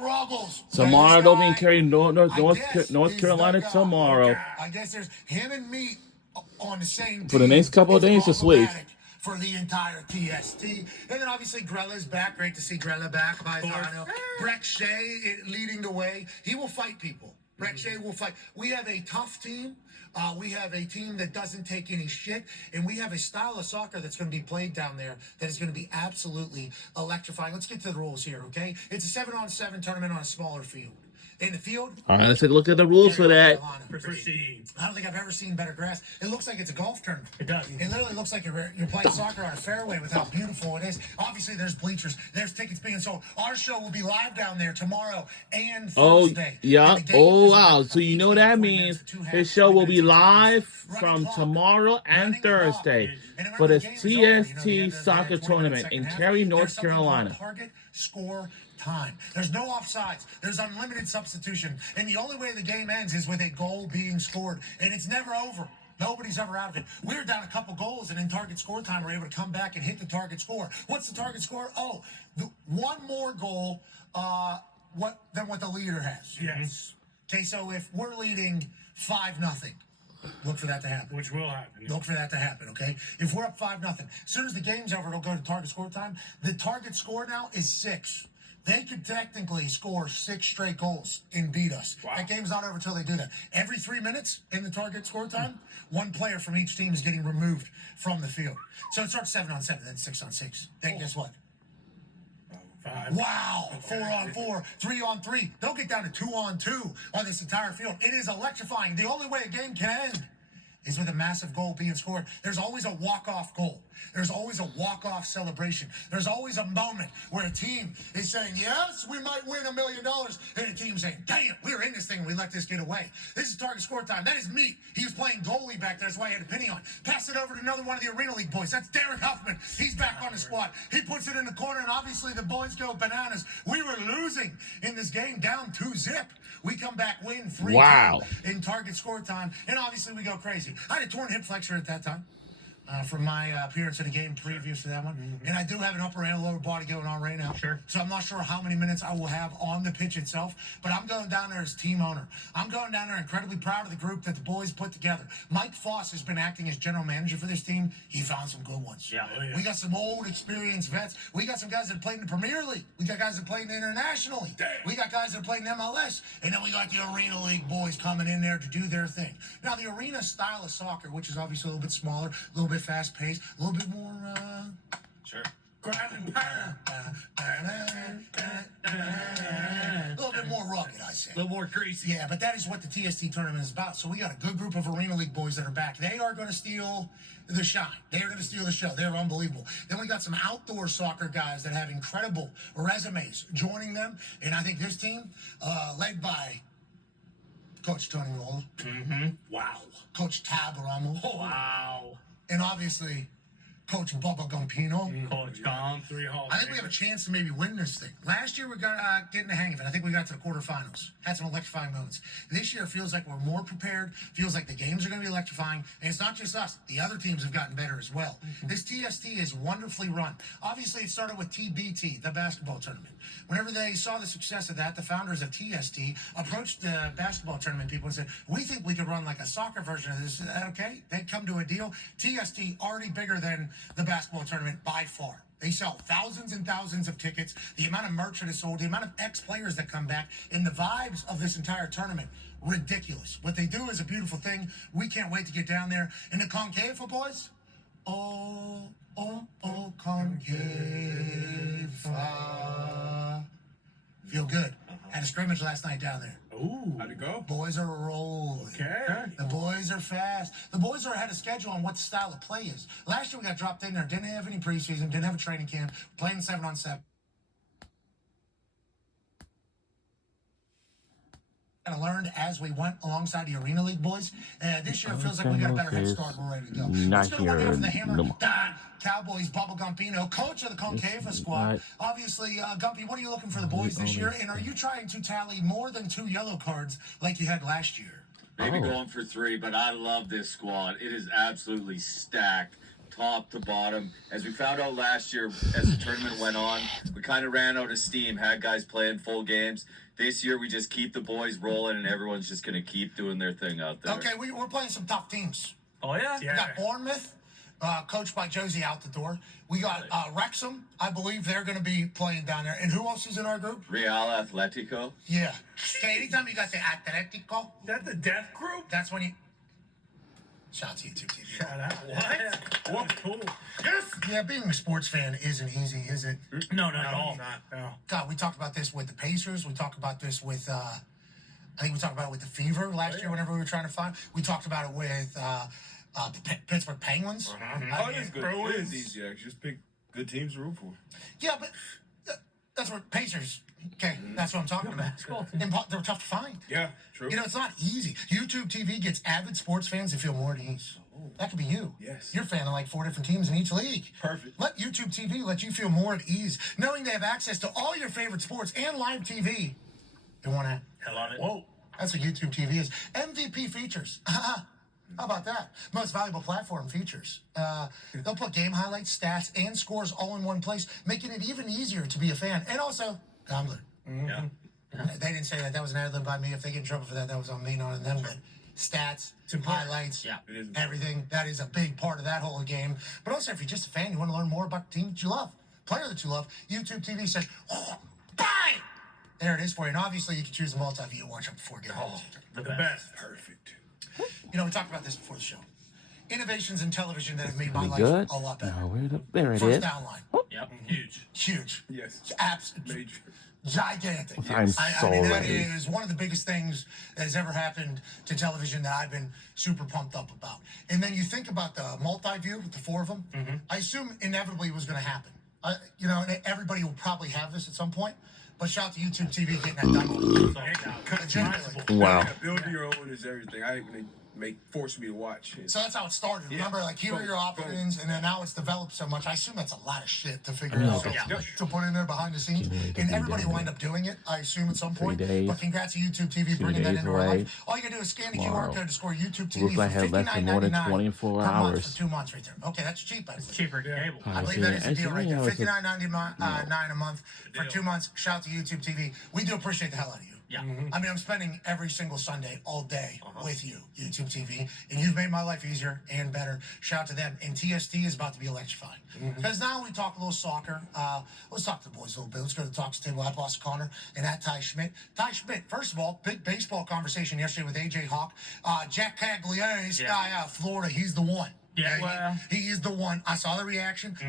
Ruggles. Tomorrow they'll be carrying North Carolina tomorrow. I guess there's him and me on the same team. For the next couple of days this week. For the entire TST. And then obviously Grella's back. Great to see Grella back. Breck Shea leading the way. He will fight people. Breck Shea will fight. We have a tough team. We have a team that doesn't take any shit. And we have a style of soccer that's going to be played down there that is going to be absolutely electrifying. Let's get to the rules here, okay? It's a 7-on-7 tournament on a smaller field. In the field. All right, let's take a look at the rules for that. I don't think I've ever seen better grass. It looks like it's a golf tournament. It does. It literally looks like you're playing soccer on a fairway with how beautiful it is. Obviously, there's bleachers. There's tickets being sold. Our show will be live down there tomorrow and Thursday. Oh, yeah. Oh, wow. So you know what that means. His show will be live from tomorrow and Thursday for the TST soccer tournament in Cary, North Carolina. Target, score, time. There's no offsides. There's unlimited substitution. And the only way the game ends is with a goal being scored. And it's never over. Nobody's ever out of it. We're down a couple goals, and in target score time, we're able to come back and hit the target score. What's the target score? Oh, one more goal than what the leader has. Yes. Okay, so if we're leading 5-0, look for that to happen. Which will happen. Look for that to happen, okay? If we're up 5-0, as soon as the game's over, it'll go to target score time. The target score now is 6. They could technically score 6 straight goals and beat us. Wow. That game's not over until they do that. Every 3 minutes in the target score time, one player from each team is getting removed from the field. So it starts 7-on-7, then 6-on-6. Then guess what? 5. Wow, 4-on-4, 3-on-3. They'll get down to 2-on-2 on this entire field. It is electrifying. The only way a game can end is with a massive goal being scored. There's always a walk-off goal. There's always a walk-off celebration. There's always a moment where a team is saying, yes, we might win $1 million, and a team saying, damn, we were in this thing and we let this get away. This is target score time. That is me. He was playing goalie back there. That's why I had a penny on. Pass it over to another one of the Arena League boys. That's Derek Huffman. He's back on the squad. He puts it in the corner, and obviously the boys go bananas. We were losing in this game, down 2-0. We come back, win 3-2 in target score time, and obviously we go crazy. I had a torn hip flexor at that time. From my appearance in the game previous to that one. And I do have an upper and lower body going on right now. So I'm not sure how many minutes I will have on the pitch itself, but I'm going down there as team owner. I'm going down there incredibly proud of the group that the boys put together. Mike Foss has been acting as general manager for this team. He found some good ones. We got some old, experienced vets. We got some guys that played in the Premier League. We got guys that played internationally. We got guys that played in MLS. And then we got the Arena League boys coming in there to do their thing. Now, the arena style of soccer, which is obviously a little bit smaller, a little bit fast-paced, a little bit more, grind and pound. A little bit more rugged, I say. A little more greasy. Yeah, but that is what the TST tournament is about. So we got a good group of Arena League boys that are back. They are going to steal the shine. They are going to steal the show. They're unbelievable. Then we got some outdoor soccer guys that have incredible resumes joining them. And I think this team, led by Coach Tony Roll. Wow. Coach Tab Ramos. Wow. And obviously, Coach Bubba Gumpino. Coach Gum, 3 Halls. I think we have a chance to maybe win this thing. Last year, we got getting the hang of it. I think we got to the quarterfinals. Had some electrifying moments. This year, feels like we're more prepared. Feels like the games are going to be electrifying. And it's not just us. The other teams have gotten better as well. This TST is wonderfully run. Obviously, it started with TBT, the basketball tournament. Whenever they saw the success of that, the founders of TST approached the basketball tournament people and said, we think we could run like a soccer version of this. Is that okay? They'd come to a deal. TST already bigger than the basketball tournament by far. They sell thousands and thousands of tickets. The amount of merch that is sold, the amount of ex-players that come back, and the vibes of this entire tournament, ridiculous. What they do is a beautiful thing. We can't wait to get down there. And the Concave boys, Concave. Feel good. Had a scrimmage last night down there. Ooh. How'd it go? Boys are rolling. Okay. The boys are fast. The boys are ahead of schedule on what the style of play is. Last year we got dropped in there. Didn't have any preseason. Didn't have a training camp. Playing 7-on-7. And I learned as we went alongside the Arena League boys. This year it feels like we got a better head start. We're ready to go. Let's go one here for the Hammer. Don Cowboys, Bubba Gumpino, coach of the Concava squad. Obviously, Gumpy, what are you looking for the boys this year? And are you trying to tally more than 2 yellow cards like you had last year? Maybe going for 3, but I love this squad. It is absolutely stacked top to bottom. As we found out last year, as the tournament went on, we kind of ran out of steam, had guys playing full games. This year, we just keep the boys rolling, and everyone's just going to keep doing their thing out there. Okay, we're playing some tough teams. Oh, yeah? We got Bournemouth, coached by Josie out the door. We got Wrexham. I believe they're going to be playing down there. And who else is in our group? Real Atletico. Yeah. Okay, anytime you got the Atletico, Is that the death group? that's when you... Shout out to YouTube TV. Shout out. What? What? Cool. Yes. Yeah, being a sports fan isn't easy, is it? No, not at all. No. God, we talked about this with the Pacers. We talked about this with, I think we talked about it with the Fever last year whenever we were trying to find. We talked about it with the Pittsburgh Penguins. Oh, it's good. It's easier. Just pick good teams to root for. Yeah, but that's what Pacers. Okay, that's what I'm talking about. And they're tough to find. Yeah, true. You know, it's not easy. YouTube TV gets avid sports fans that feel more at ease. That could be you. Yes. You're a fan of like 4 different teams in each league. Perfect. Let YouTube TV let you feel more at ease, knowing they have access to all your favorite sports and live TV. They want to. I love it. Whoa. That's what YouTube TV is. MVP features. How about that? Most valuable platform features. They'll put game highlights, stats, and scores all in one place, making it even easier to be a fan. And also, download. Yeah. They didn't say that. That was an ad-lib by me. If they get in trouble for that, that was on me, not on them. But stats, highlights, Yeah. everything. That is a big part of that whole game. But also, if you're just a fan, you want to learn more about the team that you love, player that you love, YouTube TV says, oh, buy it! There it is for you. And obviously, you can choose the multi-view and watch up before game. The The best. best. Perfect. You know, we talked about this before the show. Innovations in television that have made my We life good? a lot better. There it First is. down line. Yep. Huge. Huge. Yes. Absolutely. Major. Gigantic. I'm so I mean, that ready. is one of the biggest things that has ever happened to television that I've been super pumped up about. And then you think about the multi-view with the 4 of them. I assume inevitably it was going to happen. You know, and everybody will probably have this at some point. But shout out to YouTube TV getting that done. Legitimately. Wow. Yeah, building your own is everything. They force me to watch it. So that's how it started. Yeah. Remember, like, here are your Boom. options, and then now it's developed so much. I assume that's a lot of shit to figure out Yeah. to put in there behind the scenes. And everybody will end up doing it, I assume, at some point. days. But congrats to YouTube TV bringing that days into our away. life. All you gotta do is scan the Tomorrow. QR code to score YouTube TV Looks for like I had less than more than $59.99 24 per month hours. for 2 months right there. Okay, that's cheap. It's cheaper than cable. I believe that is a deal right there. $59.99 a month for 2 months. Shout out to YouTube TV. We do appreciate the hell out of you. Yeah. I mean, I'm spending every single Sunday all day with you, YouTube TV, and you've made my life easier and better. Shout out to them. And TST is about to be electrifying. Because now we talk a little soccer. Let's talk to the boys a little bit. Let's go to the talks table. I boss Connor and at Ty Schmidt. Ty Schmidt, first of all, big baseball conversation yesterday with AJ Hawk. Jack Cagliari's guy out of Florida, he's the one. Yeah, He is the one. I saw the reaction.